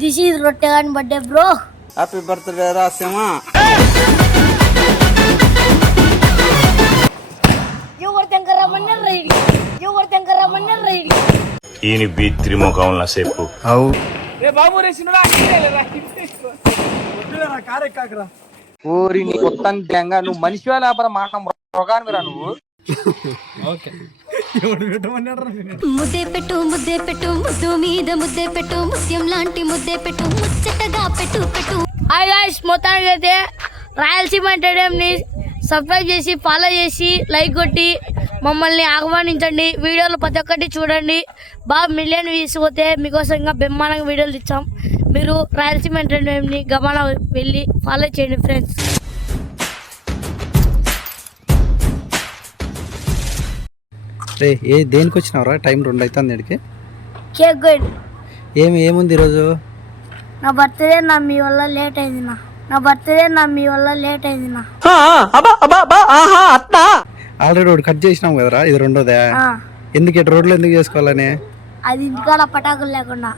This is రొట్టెగాని birthday bro. Happy birthday రాసేమా. ఈయన బీత్రి ముఖం సేపు అవు ఊరి నీ కొత్త గ్యాంగా నువ్వు మనిషి లేకపోతే మాట రోగానివిరా నువ్వు. ముద్దే పెట్టు ముద్దు మీద ముద్దే పెట్టు ముత్యం లాంటి ముద్దే పెట్టు ముచ్చటగా పెట్టు పెట్టు. హాయ్ గాయ్స్, మొత్తానికి అయితే రాయలసీమ ఎంటర్టైన్మెంట్ని సబ్స్క్రైబ్ చేసి ఫాలో చేసి లైక్ కొట్టి మమ్మల్ని ఆహ్వానించండి. వీడియోలు ప్రతి ఒక్కటి చూడండి. బాగా మిలియన్ వ్యూస్ పోతే మీకోసం ఇంకా బ్రహ్మాండంగా వీడియోలు ఇచ్చాం. మీరు రాయలసీమ ఎంటర్టైన్మెంట్ని గమన వెళ్ళి ఫాలో చేయండి ఫ్రెండ్స్. రే దేనికి వచ్చినావురా? టైం 2 అవుతుంది ఇక్కడికి. Cake going. ఏముంది ఈరోజు? నా బర్త్డే మీ వల్ల లేట్ అయింది నా బర్త్డే మీ వల్ల లేట్ అయింది ఆల్రెడీ ఒకటి కట్ చేసినాం కదరా, ఇది రెండోదే. ఎందుకు ఇటు రోడ్లు ఎందుకు చేసుకోవాలని? అది ఇంటికాడ పటాకులు లేకుండా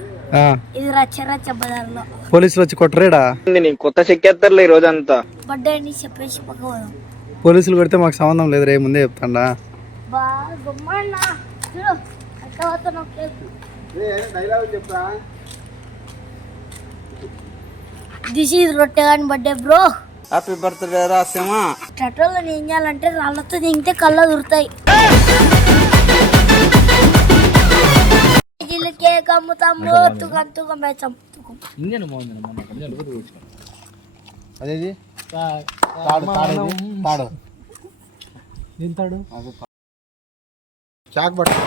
ఇది రచ్చ బజార్లో పోలీసులు వచ్చి కొట్టరేడా? కొత్త చెక్కేస్తారులే ఈ రోజంతా. బర్త్డే అని చెప్పేసి పక్కపోదాం. పోలీసులు కొడితే మాకు సంబంధం లేదు రే, ముందే చెప్తాండా. దిస్ ఈజ్ రొట్టెగాని బర్త్డే బ్రో. హ్యాపీ బర్త్డే రాసేమా. పెట్రోల్ ఏం చేయాలంటే రాళ్ళతో దిగితే కళ్ళ దొరుకుతాయి. కేక్ అమ్ముతాము, తుకం వేస్తాం. అదేది తాడు చాక్ పట్టు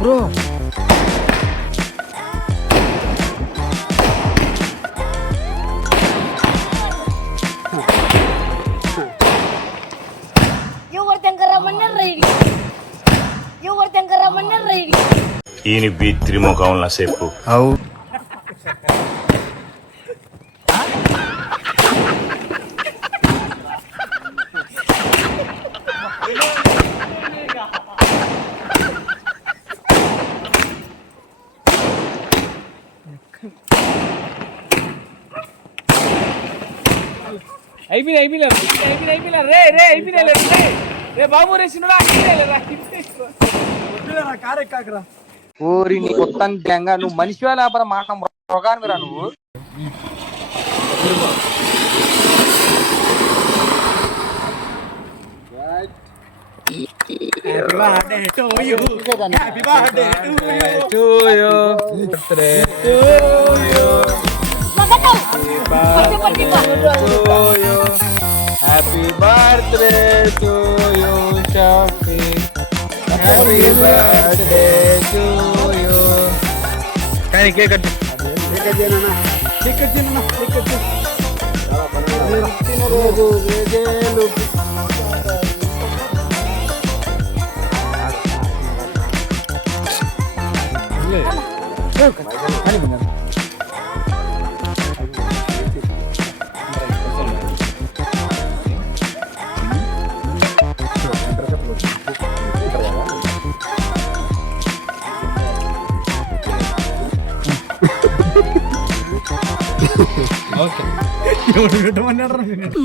బ్రో. ఈయన బీత్రి ముఖం సేపు అవు అయిపోయినా రే బాబు ఊరి నీ కొత్త గ్యాంగా నువ్వు మనిషి లేకపోతే మాట రోగానివిరా నువ్వు. Happy birthday to you షాఫీ. Happy birthday to you. కానీ కేక్ కట్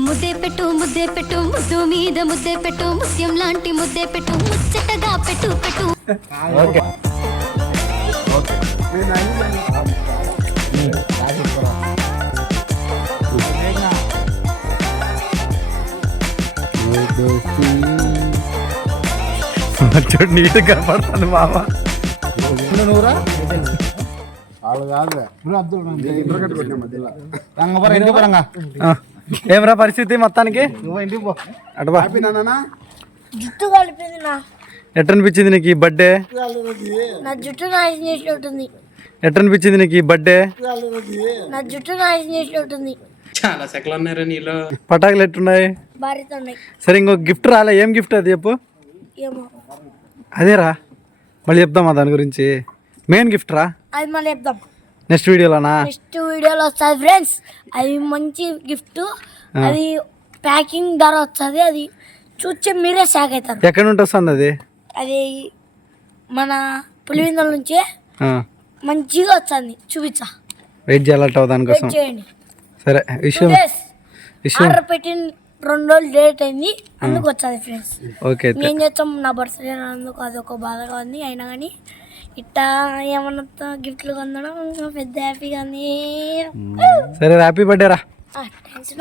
ముద్దే పెట్టు ముద్దు మీద ముద్దే పెట్టు ముత్యం లాంటి ముద్దే పెట్టు ముచ్చటగా పెట్టు పెట్టు. చూడు నీట్ కనపడుతుంది మామ. ఏమరా పరిస్థితి మొత్తానికి? జుట్టు కలిపింది ఎట్ట అనిపించింది నీకు ఈ బర్త్డే? నా జుట్టు నాశనం చేసినట్టుంది. ఎట్ట అనిపించింది నీకు ఈ బర్త్డే? నా జుట్టు నాశనం చేసినట్టుంది. చాలా సెకలు ఉన్నారా నీలో? పటాకులు ఎట్టున్నాయి? భారీతో ఉన్నాయి. సరే ఇంకో గిఫ్ట్ రాలే, ఏం గిఫ్ట్ అది చెప్పు. ఏమో అదేరా, మళ్ళీ చెప్దామా దాని గురించి. మెయిన్ గిఫ్ట్ రా, అది మళ్ళీ చెప్దాం నెక్స్ట్ వీడియోలోనా? నెక్స్ట్ వీడియోలో వస్తుంది ఫ్రెండ్స్. అది మంచి గిఫ్ట్, అది ప్యాకింగ్ ధర వస్తుంది. అది చూస్తే మీరే షాక్ అవుతారు. ఎక్కడ నుండి వస్తుంది అది? అది మన పులివెందుల నుంచి మంచిగా వచ్చింది చూపించా. వెయిట్ చేయాలంటావు దానికోసం. వెయిట్ చేయండి. సరే విషయం ఆర్డర్ పెట్టిన 2 రోజులు లేట్ అయింది, అందుకు వచ్చాది ఫ్రెండ్స్. ఓకే ఏం చేస్తాం, నా బర్త్డే అందుకు అదొక బాధగా ఉంది. అయినా కానీ ఇట్టా ఏమన్నా గిఫ్ట్లు పొందడం పెద్ద హ్యాపీగా ఉంది. సరే హ్యాపీ బర్త్డే రా. థ్యాంక్స్.